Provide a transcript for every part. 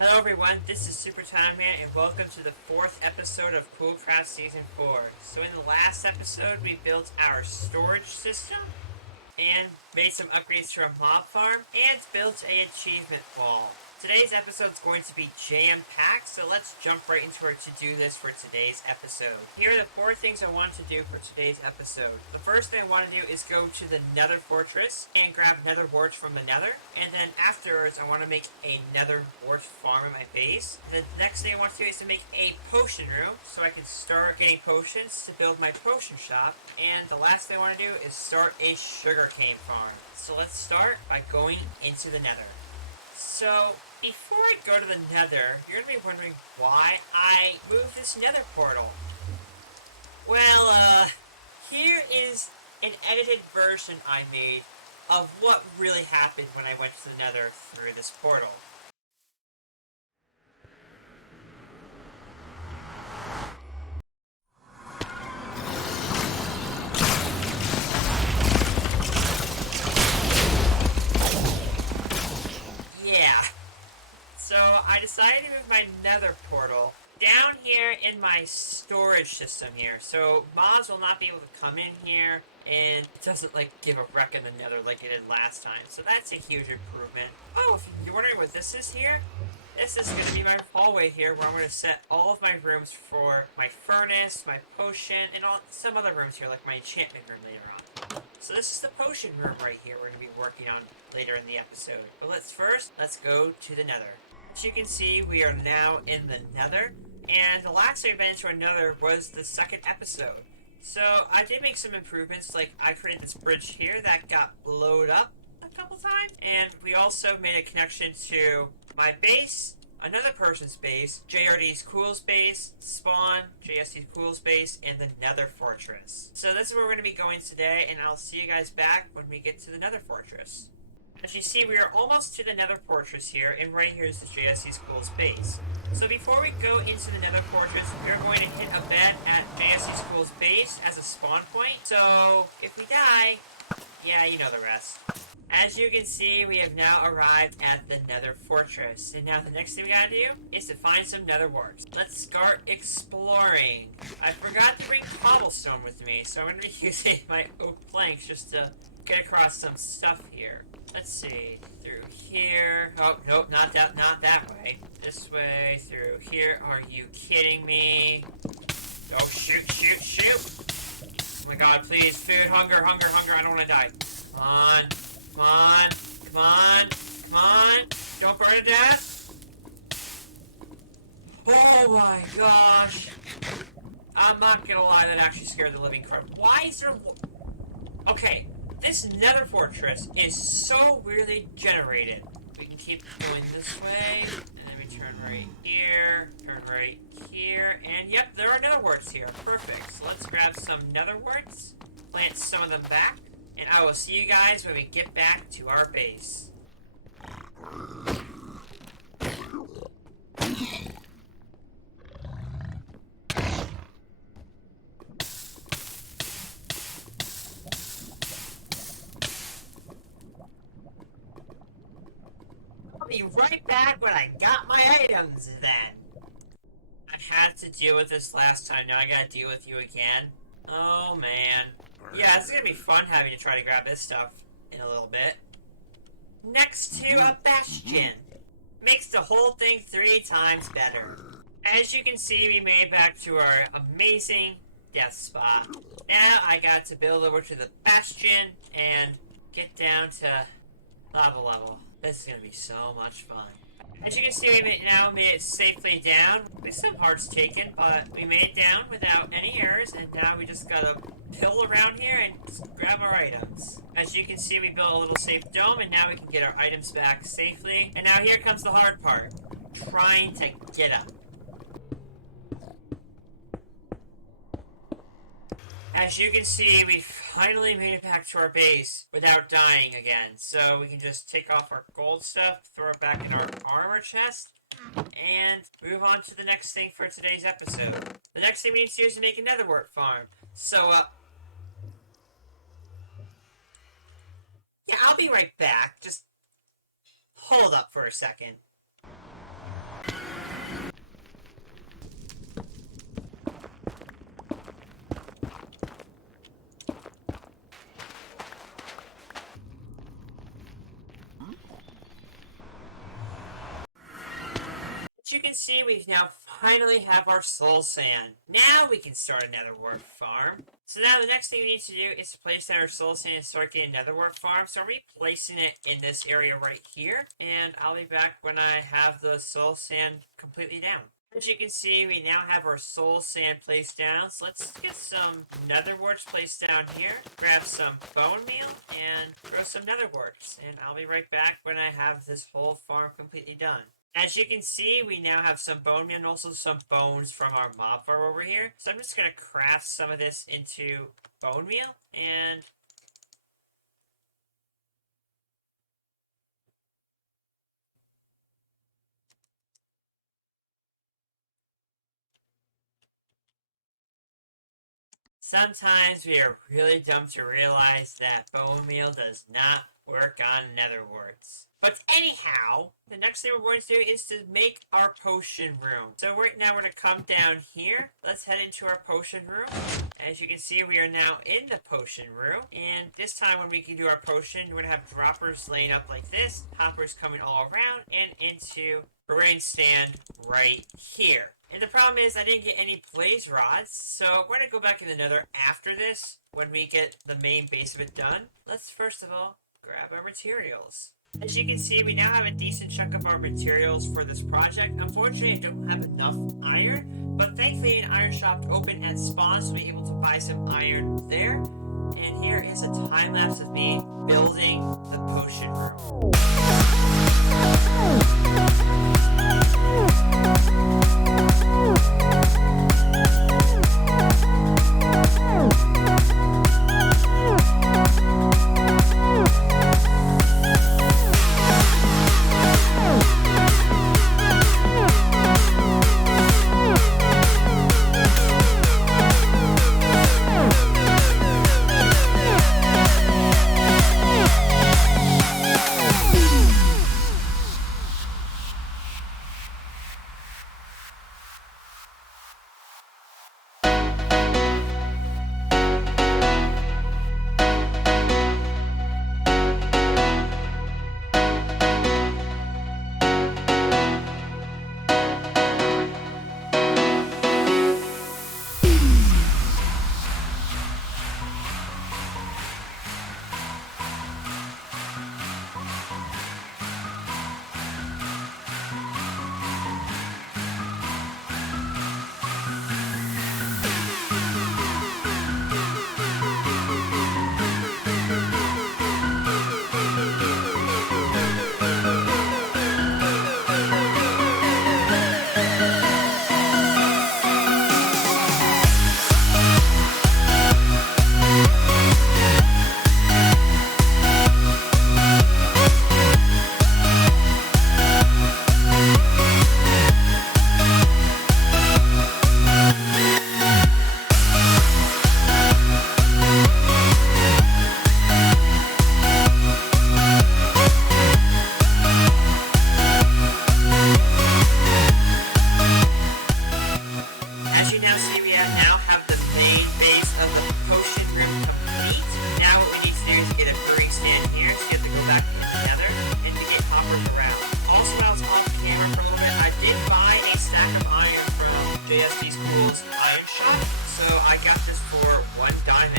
Hello everyone, this is Super Time Man and welcome to the 4th episode of Coolcraft Season 4. So in the last episode we built our storage system and made some upgrades to our mob farm and built a achievement wall. Today's episode is going to be jam-packed, so let's jump right into our to-do list for today's episode. Here are the 4 things I want to do for today's episode. The first thing I want to do is go to the nether fortress and grab nether warts from the nether, and then afterwards I want to make a nether wart farm in my base. The next thing I want to do is to make a potion room so I can start getting potions to build my potion shop, and the last thing I want to do is start a sugarcane farm. So let's start by going into the nether. So, before I go to the nether, you're going to be wondering why I moved this nether portal. Well, here is an edited version I made of what really happened when I went to the nether through this portal. Yeah. So, I decided to move my nether portal down here in my storage system here. So mobs will not be able to come in here, and it doesn't like give a wreck in the nether like it did last time. So that's a huge improvement. Oh, if you're wondering what this is here, this is going to be my hallway here where I'm going to set all of my rooms for my furnace, my potion, and some other rooms here like my enchantment room later on. So this is the potion room right here we're going to be working on later in the episode. But let's go to the nether. As you can see, we are now in the nether, and the last time I been into a nether was the 2nd episode. So I did make some improvements, like I created this bridge here that got blowed up a couple times, and we also made a connection to my base, another person's base, JRD's Cool's base, Spawn, JSD's Cool's base, and the Nether Fortress. So this is where we're going to be going today, and I'll see you guys back when we get to the Nether Fortress. As you see, we are almost to the Nether Fortress here, and right here is the JSC School's base. So before we go into the Nether Fortress, we are going to hit a bed at JSC School's base as a spawn point. So if we die, yeah, you know the rest. As you can see, we have now arrived at the Nether Fortress. And now the next thing we gotta do is to find some Nether warts. Let's start exploring. I forgot to bring cobblestone with me, so I'm gonna be using my oak planks just to get across some stuff here. Let's see, through here. Oh, nope, not that way. This way, through here. Are you kidding me? Oh, shoot. Oh my god, please, food, hunger, I don't want to die. Come on. Don't burn to death. Oh my gosh. I'm not gonna lie, that actually scared the living crap. Why is there... Okay, this nether fortress is so weirdly generated. We can keep going this way, and then we turn right here, and yep, there are nether warts here. Perfect. So let's grab some nether warts, plant some of them back, and I will see you guys when we get back to our base. I'll be right back when I got my items then. I had to deal with this last time, now I gotta deal with you again. Oh man. Yeah, it's gonna be fun having to try to grab this stuff in a little bit. Next to a bastion. Makes the whole thing 3 times better. As you can see, we made it back to our amazing death spot. Now I got to build over to the bastion and get down to lava level. This is gonna be so much fun. As you can see, we now made it safely down, with some hearts taken, but we made it down without any errors, and now we just gotta pill around here and just grab our items. As you can see, we built a little safe dome, and now we can get our items back safely. And now here comes the hard part, trying to get up. As you can see, we finally made it back to our base without dying again. So we can just take off our gold stuff, throw it back in our armor chest, and move on to the next thing for today's episode. The next thing we need to do is to make a netherwort farm. So, yeah, I'll be right back. Just hold up for a second. As you can see, we now finally have our soul sand. Now we can start a netherwort farm. So now the next thing we need to do is to place down our soul sand and start getting a netherwort farm. So I'm placing it in this area right here. And I'll be back when I have the soul sand completely down. As you can see, we now have our soul sand placed down. So let's get some nether warts placed down here. Grab some bone meal and throw some nether warts. And I'll be right back when I have this whole farm completely done. As you can see, we now have some bone meal and also some bones from our mob farm over here. So I'm just going to craft some of this into bone meal. And sometimes we are really dumb to realize that bone meal does not work on nether warts. But anyhow, the next thing we're going to do is to make our potion room. So right now we're going to come down here. Let's head into our potion room. As you can see, we are now in the potion room. And this time when we can do our potion, we're going to have droppers laying up like this, hoppers coming all around, and into a rain stand right here. And the problem is I didn't get any blaze rods, so we're going to go back in the nether after this when we get the main base of it done. Let's first of all grab our materials. As you can see, we now have a decent chunk of our materials for this project. Unfortunately, I don't have enough iron, but thankfully an iron shop opened at spawn, so we'll be able to buy some iron there. And here is a time-lapse of me building the potion room.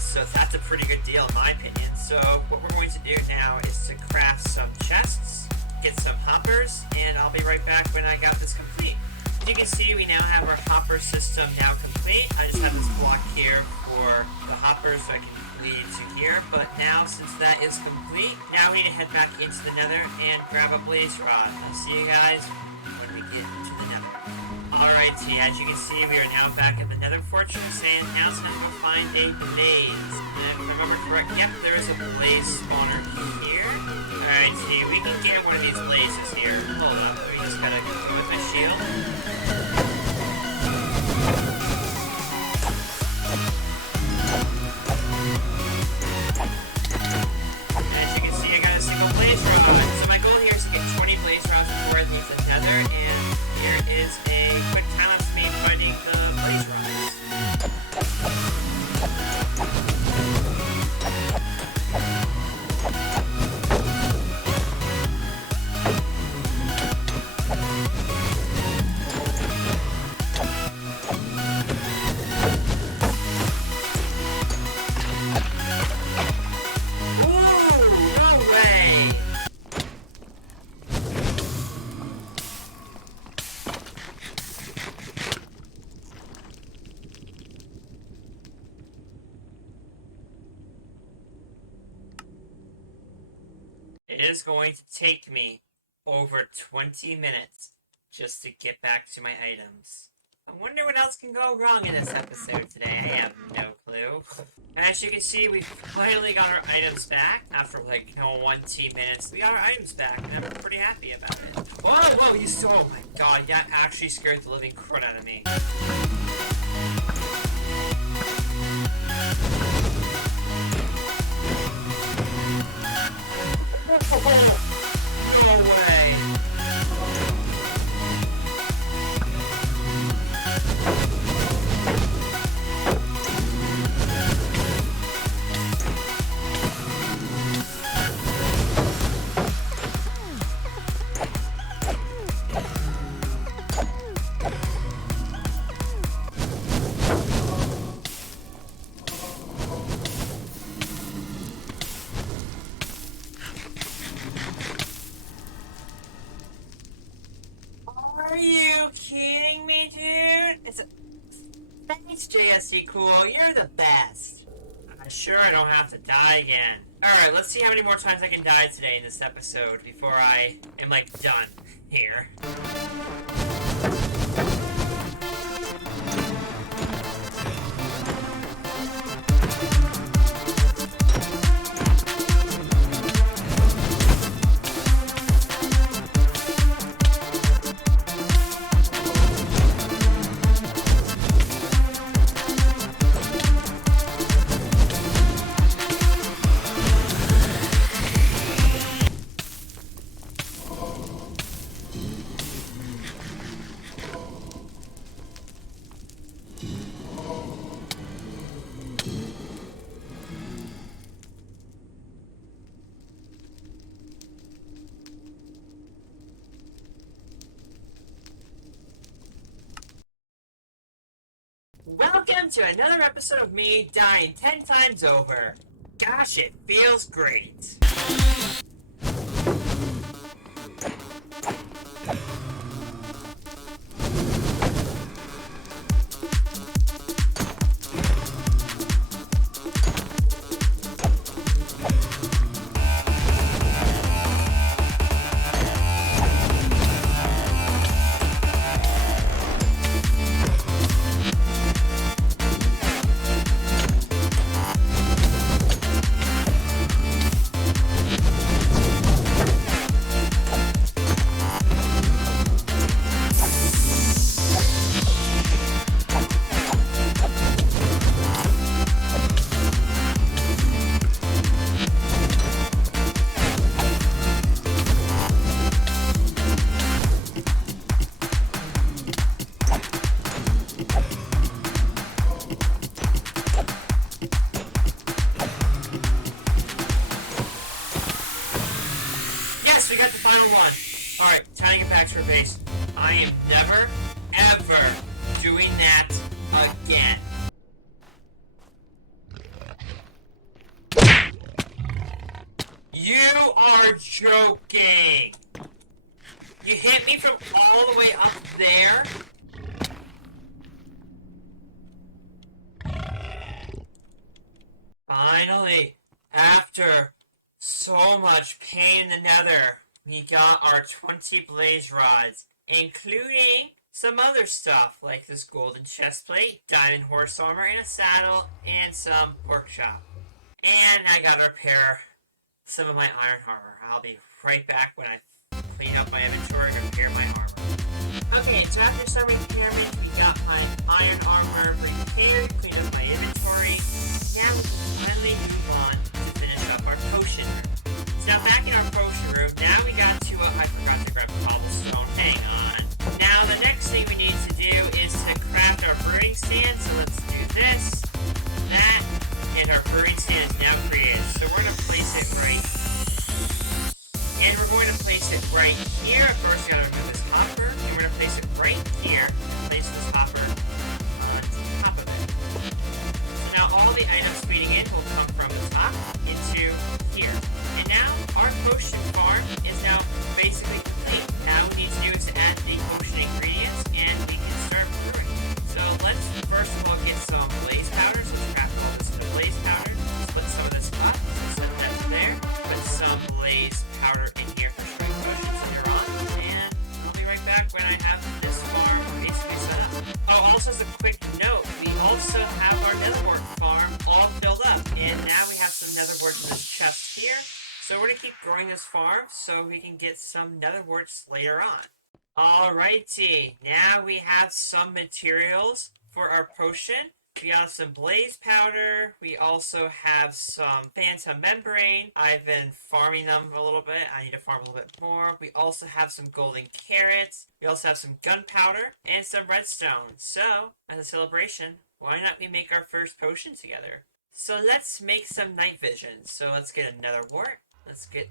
So that's a pretty good deal in my opinion. So what we're going to do now is to craft some chests, get some hoppers, and I'll be right back when I got this complete. As you can see, we now have our hopper system now complete. I just have this block here for the hoppers so I can lead to here. But now, since that is complete, now we need to head back into the nether and grab a blaze rod. I'll see you guys when we get into the nether. Alrighty, as you can see, we are now back at the nether fortress, and now it's time to go find a blaze. And if I remember correct, yep, there is a blaze spawner here. Alright, see, we can get one of these blazes here. Hold up, we just gotta go with my shield. As you can see, I got a single blaze rod. So my goal here is to get 20 blaze rods before I leave the nether, and here is a quick time-lapse of me fighting the blaze rods. is going to take me over 20 minutes just to get back to my items. I wonder what else can go wrong in this episode today. I have no clue. As you can see, we finally got our items back after like 20 minutes. We got our items back, and I'm pretty happy about it. Whoa, you saw! Oh my god, that actually scared the living crud out of me. No way! Are you kidding me, dude? Thanks, JSD Cool. You're the best. I'm sure I don't have to die again. Alright, let's see how many more times I can die today in this episode before I am, like, done here. Welcome to another episode of me dying 10 times over. Gosh, it feels great. We got the final one. Alright, time to get back to our base. I am never, ever doing that again. You are joking. You hit me from all the way up there? Finally, after so much pain in the nether, we got our 20 blaze rods, including some other stuff like this golden chest plate, diamond horse armor, and a saddle, and some pork chop. And I gotta repair some of my iron armor. I'll be right back when I clean up my inventory and repair my armor. Okay, so after some repairment, we got my iron armor repaired, cleaned up my inventory. Now we can finally move on to finish up our potion room. So now back in our potion room, now we got to, I forgot to grab cobblestone, hang on. Now the next thing we need to do is to craft our brewing stand, so let's do this, that, and our brewing stand is now created. So we're going to place it right, and we're going to place it right here. First we got to remove this hopper, and we're going to place it right here, place this hopper on top of it. So now all the items feeding in will come from the top into here. And now our potion farm is now basically complete. Now what we need to do is to add the potion ingredients and we can start brewing. So let's first of all get some blaze powder. So let's craft all this into blaze powder. Split some of this up. Set that there. Put some blaze powder also, as a quick note, we also have our nether wart farm all filled up. And now we have some nether warts in this chest here. So we're going to keep growing this farm so we can get some nether warts later on. Alrighty, now we have some materials for our potion. We got some blaze powder. We also have some phantom membrane. I've been farming them a little bit. I need to farm a little bit more. We also have some golden carrots. We also have some gunpowder and some redstone. So, as a celebration, why not we make our first potion together? So let's make some night vision. So let's get another wart. Let's get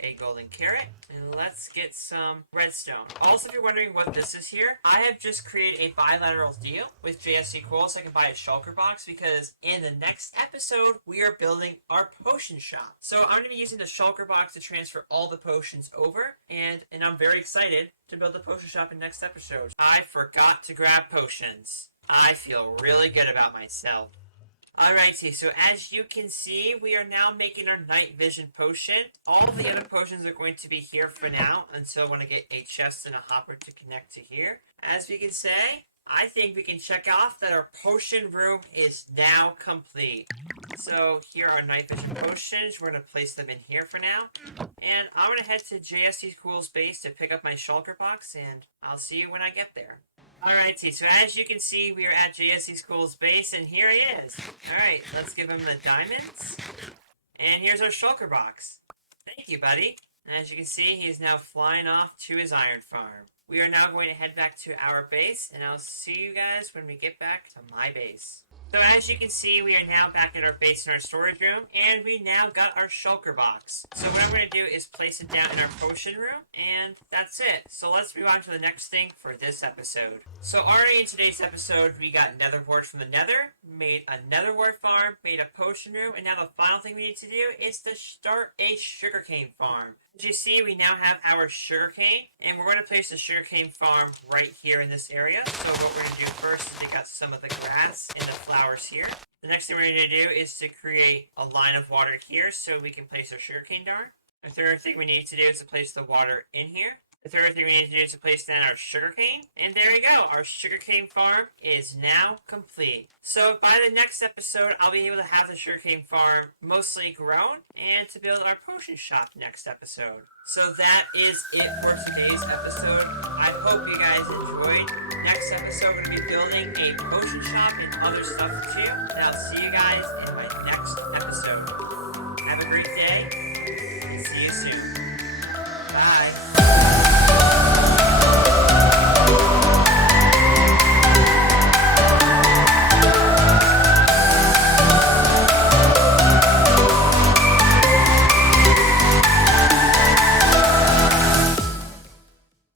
a golden carrot, and let's get some redstone. Also, if you're wondering what this is here, I have just created a bilateral deal with JSC Cool so I can buy a shulker box, because in the next episode, we are building our potion shop. So I'm going to be using the shulker box to transfer all the potions over, and I'm very excited to build the potion shop in next episode. I forgot to grab potions. I feel really good about myself. Alrighty, so as you can see, we are now making our night vision potion. All the other potions are going to be here for now until when I get a chest and a hopper to connect to here. As we can say, I think we can check off that our potion room is now complete. So here are night vision potions. We're going to place them in here for now. And I'm going to head to JSC Cool's base to pick up my shulker box, and I'll see you when I get there. Alrighty, so as you can see, we are at JSC Cool's base, and here he is. Alright, let's give him the diamonds. And here's our shulker box. Thank you, buddy. And as you can see, he is now flying off to his iron farm. We are now going to head back to our base, and I'll see you guys when we get back to my base. So as you can see, we are now back at our base in our storage room, and we now got our shulker box. So what I'm going to do is place it down in our potion room, and that's it. So let's move on to the next thing for this episode. So already in today's episode, we got nether warts from the nether, made a nether wart farm, made a potion room, and now the final thing we need to do is to start a sugarcane farm. As you see, we now have our sugarcane, and we're going to place the sugarcane farm right here in this area. So what we're going to do first is dig out some of the grass and the flowers here. The next thing we're going to do is to create a line of water here so we can place our sugarcane down. The third thing we need to do is to place the water in here. The third thing we need to do is to place down our sugarcane. And there we go. Our sugarcane farm is now complete. So by the next episode, I'll be able to have the sugarcane farm mostly grown and to build our potion shop next episode. So that is it for today's episode. I hope you guys enjoyed. Next episode, we're going to be building a potion shop and other stuff too. And I'll see you guys in my next episode. Have a great day. See you soon. Bye.